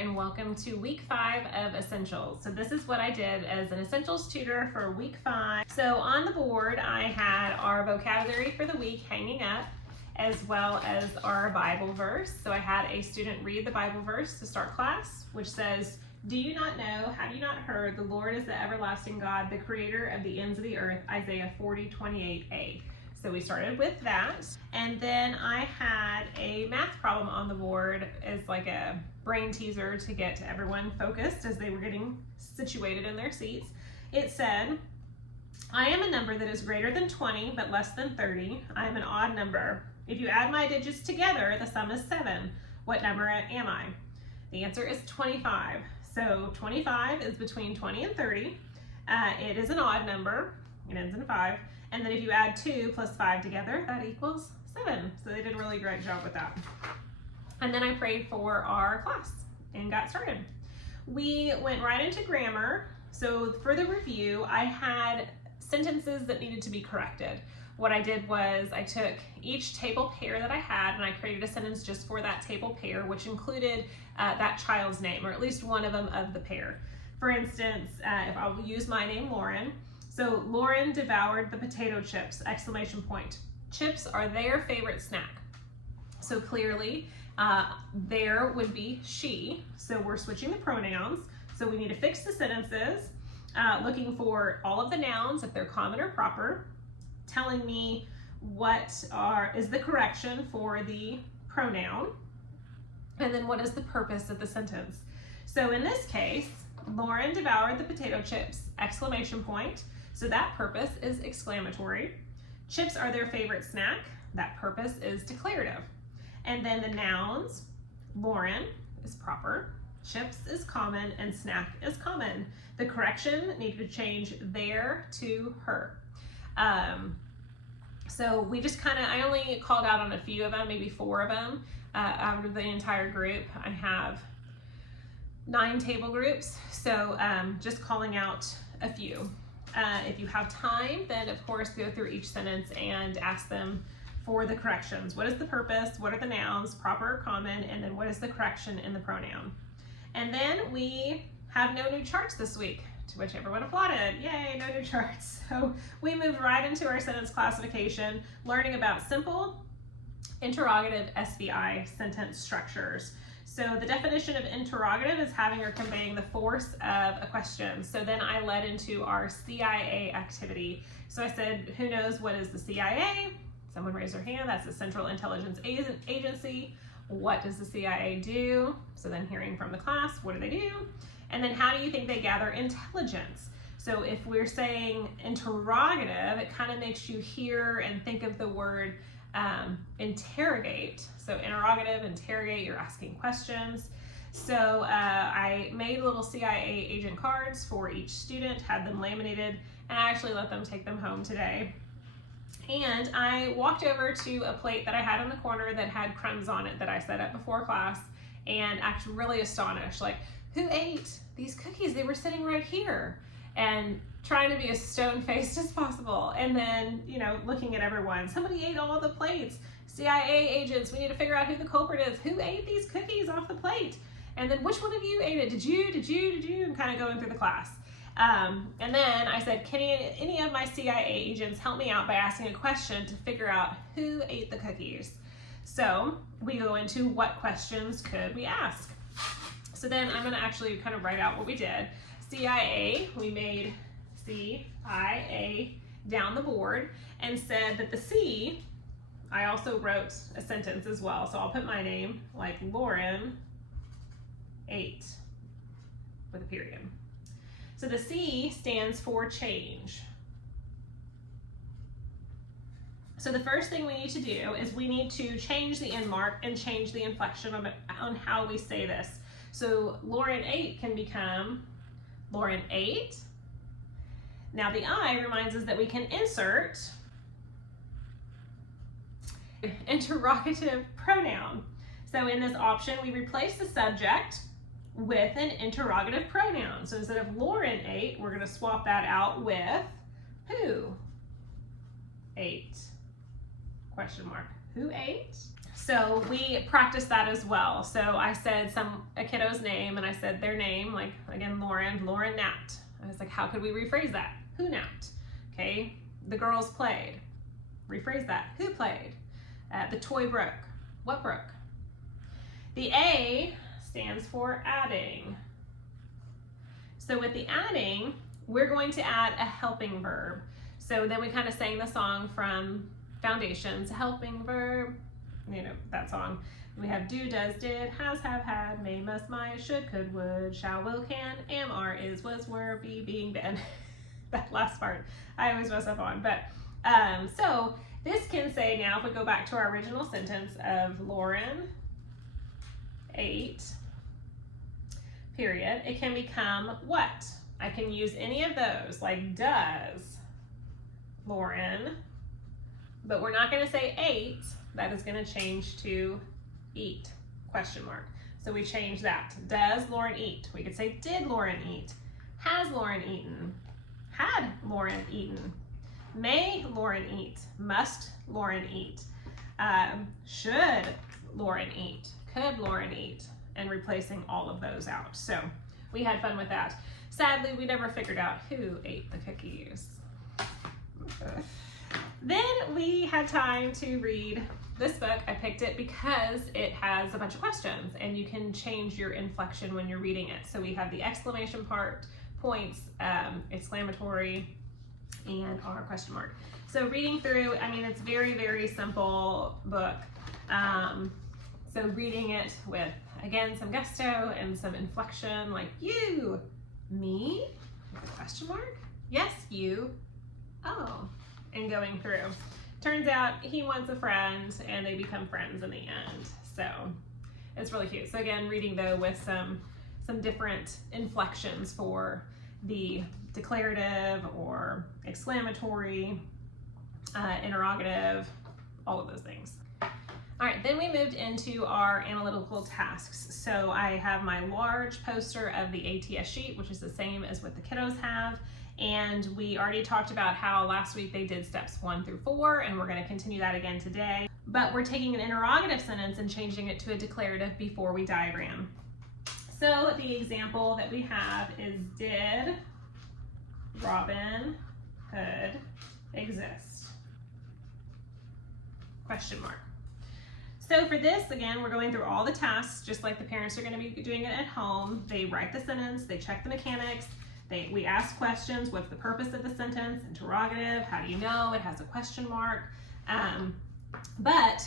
and welcome to week 5 of Essentials. So this is what I did as an Essentials tutor for week 5. So on the board I had our vocabulary for the week hanging up, as well as our Bible verse. So I had a student read the Bible verse to start class, which says, "Do you not know, have you not heard, the Lord is the everlasting God, the creator of the ends of the earth," Isaiah 40:28a. So we started with that, and then I had a math problem on the board as like a brain teaser to get everyone focused as they were getting situated in their seats. It said, "I am a number that is greater than 20 but less than 30. I am an odd number. If you add my digits together, the sum is 7. What number am I?" The answer is 25. So 25 is between 20 and 30. It is an odd number. It ends in 5. And then if you add 2 plus 5 together, that equals 7. So they did a really great job with that. And then I prayed for our class and got started. We went right into grammar. So for the review, I had sentences that needed to be corrected. What I did was I took each table pair that I had and I created a sentence just for that table pair, which included that child's name, or at least one of them of the pair. For instance, if I'll use my name, Lauren. So Lauren devoured the potato chips, exclamation point. Chips are their favorite snack. So clearly there would be she. So we're switching the pronouns. So we need to fix the sentences, looking for all of the nouns if they're common or proper, telling me what is the correction for the pronoun, and then what is the purpose of the sentence. So in this case, Lauren devoured the potato chips, exclamation point. So that purpose is exclamatory. Chips are their favorite snack. That purpose is declarative. And then the nouns, Lauren is proper, chips is common, and snack is common. The correction needed to change their to her. So we just I only called out on a few of them, maybe 4 of them out of the entire group. I have 9 table groups, so just calling out a few. If you have time, then of course go through each sentence and ask them for the corrections. What is the purpose? What are the nouns, proper or common? And then what is the correction in the pronoun? And then we have no new charts this week, to which everyone applauded. Yay, no new charts. So we moved right into our sentence classification, learning about simple, interrogative, SVI sentence structures. So the definition of interrogative is having or conveying the force of a question. So then I led into our CIA activity. So I said, who knows what is the CIA? Someone raised their hand. That's the Central Intelligence Agency. What does the CIA do? So then hearing from the class, what do they do? And then how do you think they gather intelligence? So if we're saying interrogative, it kind of makes you hear and think of the word interrogate. So interrogative, interrogate, you're asking questions. So I made little CIA agent cards for each student, had them laminated, and I actually let them take them home today. And I walked over to a plate that I had in the corner that had crumbs on it that I set up before class and acted really astonished, like, who ate these cookies? They were sitting right here. And trying to be as stone-faced as possible. And then, looking at everyone. Somebody ate all the plates. CIA agents, we need to figure out who the culprit is. Who ate these cookies off the plate? And then which one of you ate it? Did you? And kind of going through the class. And then I said, can any of my CIA agents help me out by asking a question to figure out who ate the cookies? So we go into what questions could we ask? So then I'm going to actually kind of write out what we did. CIA, we made CIA down the board and said that the C, I also wrote a sentence as well. So I'll put my name, like Lauren ate with a period. So the C stands for change. So the first thing we need to do is we need to change the end mark and change the inflection on how we say this. So Lauren ate can become Lauren ate. Now the I reminds us that we can insert interrogative pronoun. So in this option, we replace the subject with an interrogative pronoun. So instead of Lauren ate, we're going to swap that out with who ate? Question mark. Who ate? So we practiced that as well. So I said a kiddo's name, and I said their name, like again, Lauren napped. I was like, how could we rephrase that? Who napped? Okay, the girls played. Rephrase that. Who played? The toy broke. What broke? The A stands for adding. So with the adding, we're going to add a helping verb. So then we kind of sang the song from Foundations, helping verb, you know, that song. We have do, does, did, has, have, had, may, must, might, should, could, would, shall, will, can, am, are, is, was, were, be, being, been. That last part I always mess up on. But so this can say now, if we go back to our original sentence of Lauren ate, period, it can become what? I can use any of those, like does Lauren, but we're not going to say ate. That is going to change to eat, question mark. So we change that. Does Lauren eat? We could say did Lauren eat? Has Lauren eaten? Had Lauren eaten? May Lauren eat? Must Lauren eat? Should Lauren eat? Could Lauren eat? And replacing all of those out. So we had fun with that. Sadly, we never figured out who ate the cookies. Then we had time to read this book. I picked it because it has a bunch of questions and you can change your inflection when you're reading it. So we have the exclamation points, exclamatory, and our question mark. So reading through, I mean, it's very, very simple book. So reading it with, again, some gusto and some inflection, like you, me, with a question mark, yes, you, oh, and going through. Turns out he wants a friend and they become friends in the end. So it's really cute. So again, reading though with some different inflections for the declarative or exclamatory, interrogative, all of those things. All right, then we moved into our analytical tasks. So I have my large poster of the ATS sheet, which is the same as what the kiddos have. And we already talked about how last week they did steps 1 through 4, and we're going to continue that again today. But we're taking an interrogative sentence and changing it to a declarative before we diagram. So the example that we have is, did Robin Hood exist? Question mark. So for this, again, we're going through all the tasks, just like the parents are going to be doing it at home. They write the sentence, they check the mechanics, we ask questions. What's the purpose of the sentence? Interrogative. How do you know? It has a question mark. But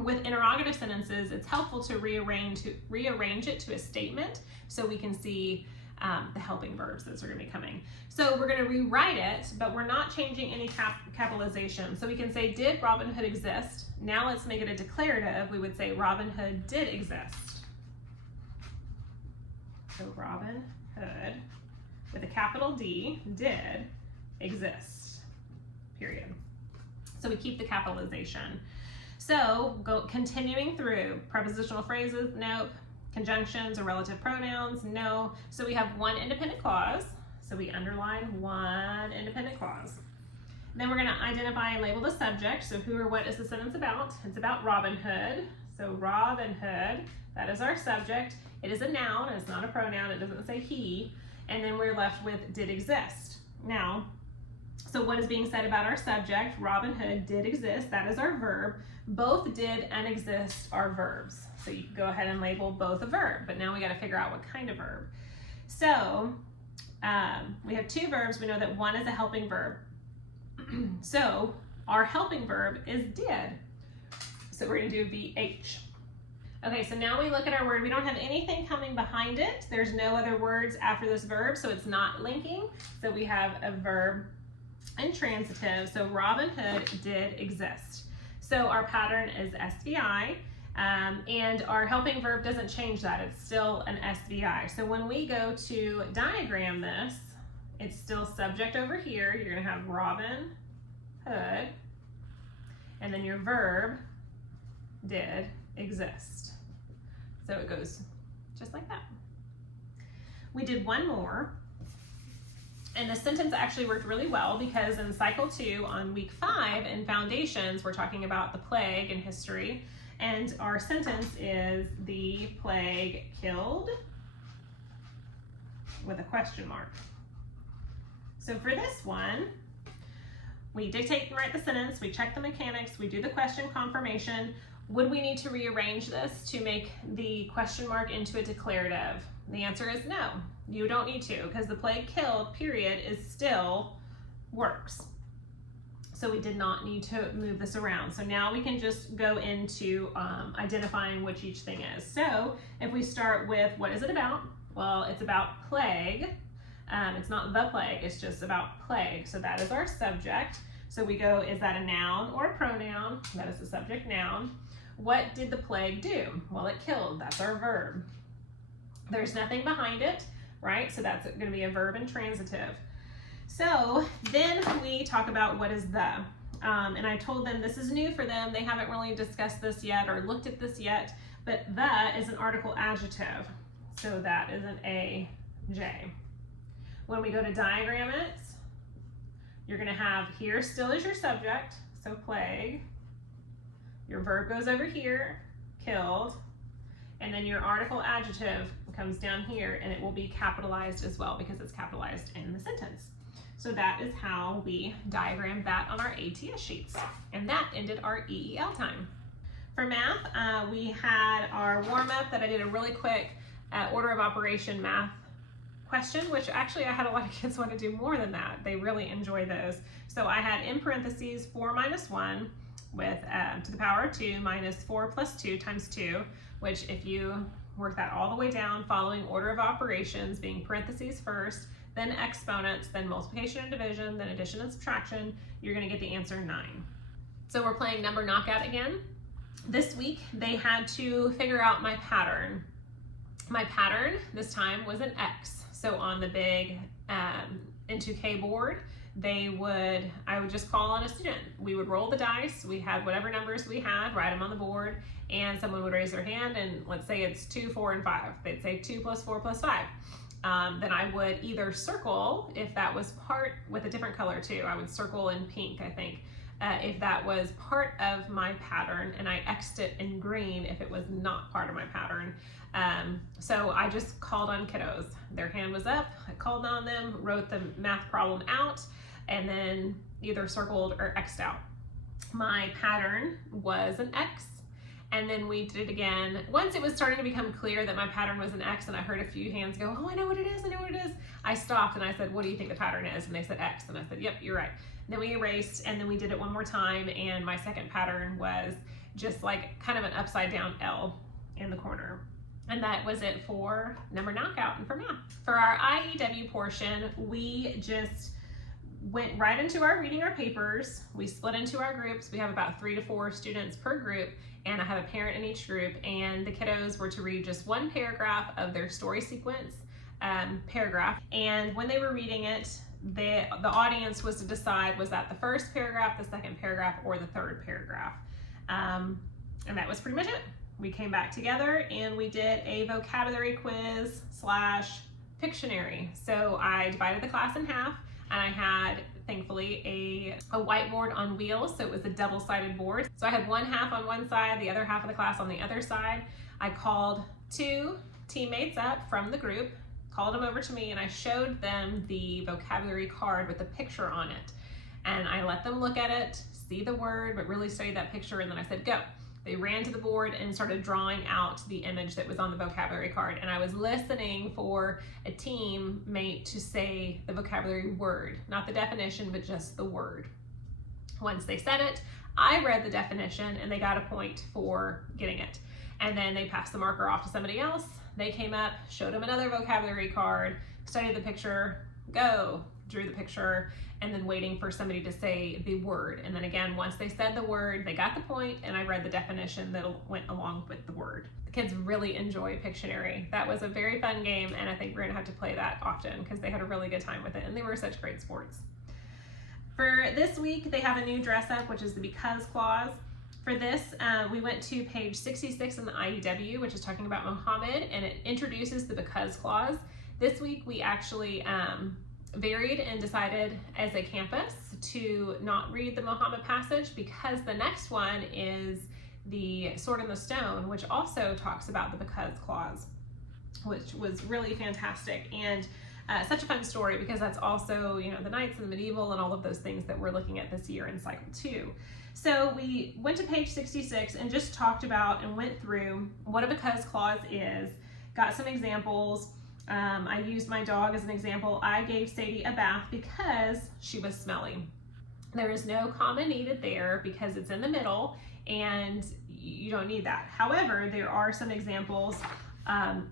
with interrogative sentences, it's helpful to rearrange it to a statement so we can see the helping verbs that are going to be coming. So we're going to rewrite it, but we're not changing any capitalization. So we can say, did Robin Hood exist? Now let's make it a declarative. We would say Robin Hood did exist. So Robin Hood, with a capital D, did exist, period. So we keep the capitalization. So continuing through, prepositional phrases, nope. Conjunctions or relative pronouns, no. So we have one independent clause. So we underline one independent clause. Then we're going to identify and label the subject. So who or what is the sentence about? It's about Robin Hood. So Robin Hood, that is our subject. It is a noun, it's not a pronoun, it doesn't say he. And then we're left with did exist. Now, so what is being said about our subject? Robin Hood did exist, that is our verb. Both did and exist are verbs. So you can go ahead and label both a verb, but now we got to figure out what kind of verb. So we have two verbs. We know that one is a helping verb. So our helping verb is did. So we're going to do VH. Okay, so now we look at our word. We don't have anything coming behind it. There's no other words after this verb, so it's not linking. So we have a verb and transitive. So Robin Hood did exist. So our pattern is SVI. And our helping verb doesn't change that. It's still an SVI. So when we go to diagram this, it's still subject over here. You're going to have Robin Hood, and then your verb did exist. So it goes just like that. We did one more, and the sentence actually worked really well because in cycle 2 on week 5 in foundations, we're talking about the plague and history. And our sentence is the plague killed with a question mark. So for this one, we dictate and write the sentence, we check the mechanics, we do the question confirmation. Would we need to rearrange this to make the question mark into a declarative? The answer is no, you don't need to, because the plague killed, period, is still works. So we did not need to move this around. So now we can just go into identifying which each thing is. So if we start with, what is it about? Well, it's about plague. It's not the plague, it's just about plague. So that is our subject. So we go, is that a noun or a pronoun? That is the subject noun. What did the plague do? Well, it killed, that's our verb. There's nothing behind it, right? So that's gonna be a verb and transitive. So then we talk about what is the. And I told them this is new for them. They haven't really discussed this yet or looked at this yet, but the is an article adjective. So that is an AJ. When we go to diagram it, you're gonna have here still is your subject, so plague. Your verb goes over here, killed, and then your article adjective comes down here and it will be capitalized as well because it's capitalized in the sentence. So that is how we diagrammed that on our ATS sheets. And that ended our EEL time. For math, we had our warm-up that I did a really quick order of operation math question, which actually I had a lot of kids want to do more than that. They really enjoy those. So I had in parentheses 4 minus 1 with to the power of 2 minus 4 plus 2 times 2, which if you work that all the way down following order of operations being parentheses first, then exponents, then multiplication and division, then addition and subtraction, you're going to get the answer 9. So we're playing number knockout again. This week they had to figure out my pattern. My pattern this time was an X. So on the big N2K board, I would just call on a student. We would roll the dice. We had whatever numbers we had, write them on the board, and someone would raise their hand, and let's say it's 2, 4, and 5. They'd say 2 plus 4 plus 5. Then I would either circle if that was part with a different color too. I would circle in pink, I think, if that was part of my pattern, and I X'd it in green if it was not part of my pattern. So I just called on kiddos. Their hand was up, I called on them, wrote the math problem out, and then either circled or X'd out. My pattern was an X. And then we did it again. Once it was starting to become clear that my pattern was an X and I heard a few hands go, oh, I know what it is, I know what it is. I stopped and I said, what do you think the pattern is? And they said X, and I said, yep, you're right. And then we erased, and then we did it one more time, and my second pattern was just like kind of an upside down L in the corner. And that was it for number knockout and for math. For our IEW portion, we just went right into our reading our papers. We split into our groups. We have about 3 to 4 students per group, and I have a parent in each group, and the kiddos were to read just one paragraph of their story sequence paragraph. And when they were reading it, the audience was to decide, was that the first paragraph, the second paragraph, or the third paragraph. And that was pretty much it. We came back together and we did a vocabulary quiz / Pictionary. So I divided the class in half, and I had, thankfully, a whiteboard on wheels, so it was a double-sided board. So I had one half on one side, the other half of the class on the other side. I called 2 teammates up from the group, called them over to me, and I showed them the vocabulary card with a picture on it. And I let them look at it, see the word, but really study that picture, and then I said, go. They ran to the board and started drawing out the image that was on the vocabulary card. And I was listening for a teammate to say the vocabulary word, not the definition, but just the word. Once they said it, I read the definition, and they got a point for getting it. And then they passed the marker off to somebody else. They came up, showed them another vocabulary card, studied the picture, go, drew the picture, and then waiting for somebody to say the word. And then again, once they said the word, they got the point, and I read the definition that went along with the word. The kids really enjoy Pictionary. That was a very fun game, and I think we're gonna have to play that often because they had a really good time with it, and they were such great sports. For this week, they have a new dress up, which is the because clause. For this, we went to page 66 in the IEW, which is talking about Muhammad, and it introduces the because clause. This week, we actually varied and decided as a campus to not read the Muhammad passage because the next one is the Sword in the Stone, which also talks about the because clause, which was really fantastic. And such a fun story because that's also, you know, the knights and the medieval and all of those things that we're looking at this year in cycle 2. So we went to page 66 and just talked about and went through what a because clause is, got some examples. I used my dog as an example. I gave Sadie a bath because she was smelly. There is no comma needed there because it's in the middle and you don't need that. However, there are some examples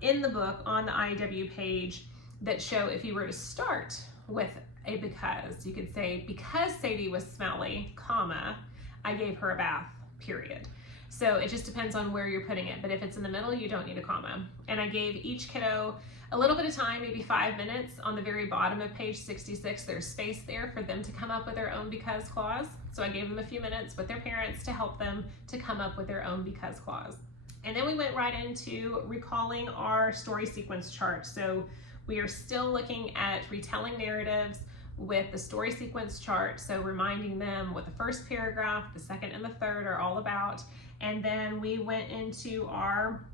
in the book on the IEW page that show if you were to start with a because, you could say, because Sadie was smelly, comma, I gave her a bath, period. So it just depends on where you're putting it. But if it's in the middle, you don't need a comma. And I gave each kiddo a little bit of time, maybe 5 minutes. On the very bottom of page 66, there's space there for them to come up with their own because clause. So I gave them a few minutes with their parents to help them to come up with their own because clause. And then we went right into recalling our story sequence chart. So we are still looking at retelling narratives with the story sequence chart. So reminding them what the first paragraph, the second and the third are all about. And then we went into our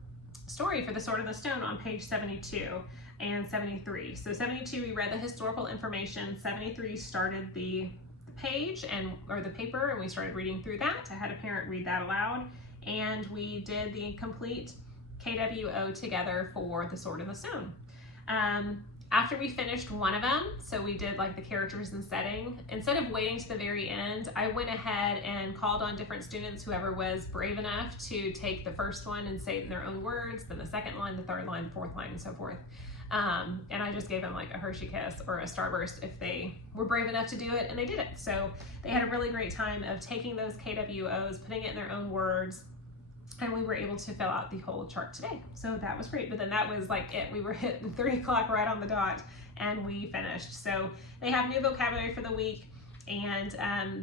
story for the Sword of the Stone on page 72 and 73. So 72, we read the historical information. 73 started the page or the paper, and we started reading through that. I had a parent read that aloud, and we did the complete KWO together for the Sword of the Stone. After we finished one of them, so we did like the characters and setting, instead of waiting to the very end, I went ahead and called on different students, whoever was brave enough to take the first one and say it in their own words, then the second line, the third line, the fourth line, and so forth. And I just gave them like a Hershey kiss or a Starburst if they were brave enough to do it, and they did it. So they had a really great time of taking those KWOs, putting it in their own words, and we were able to fill out the whole chart today. So that was great. But then that was like it. We were hit 3 o'clock right on the dot and we finished. So they have new vocabulary for the week. And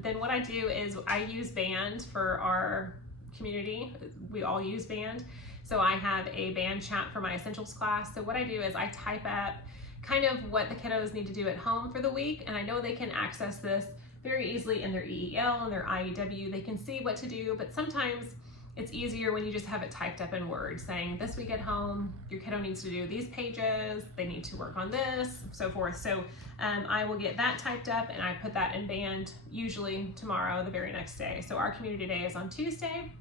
then what I do is I use Band for our community. We all use Band. So I have a Band chat for my essentials class. So what I do is I type up kind of what the kiddos need to do at home for the week. And I know they can access this very easily in their EEL and their IEW. They can see what to do, but sometimes it's easier when you just have it typed up in Word saying this week at home, your kiddo needs to do these pages, they need to work on this, so forth. So I will get that typed up and I put that in Band usually tomorrow, the very next day. So our community day is on Tuesday,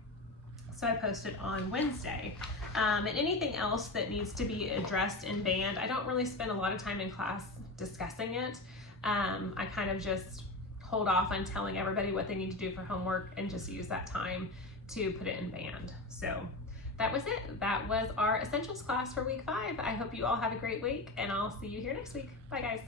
so I post it on Wednesday. And anything else that needs to be addressed in Band, I don't really spend a lot of time in class discussing it. I kind of just hold off on telling everybody what they need to do for homework and just use that time to put it in Band. So that was it. That was our essentials class for week 5. I hope you all have a great week, and I'll see you here next week. Bye guys.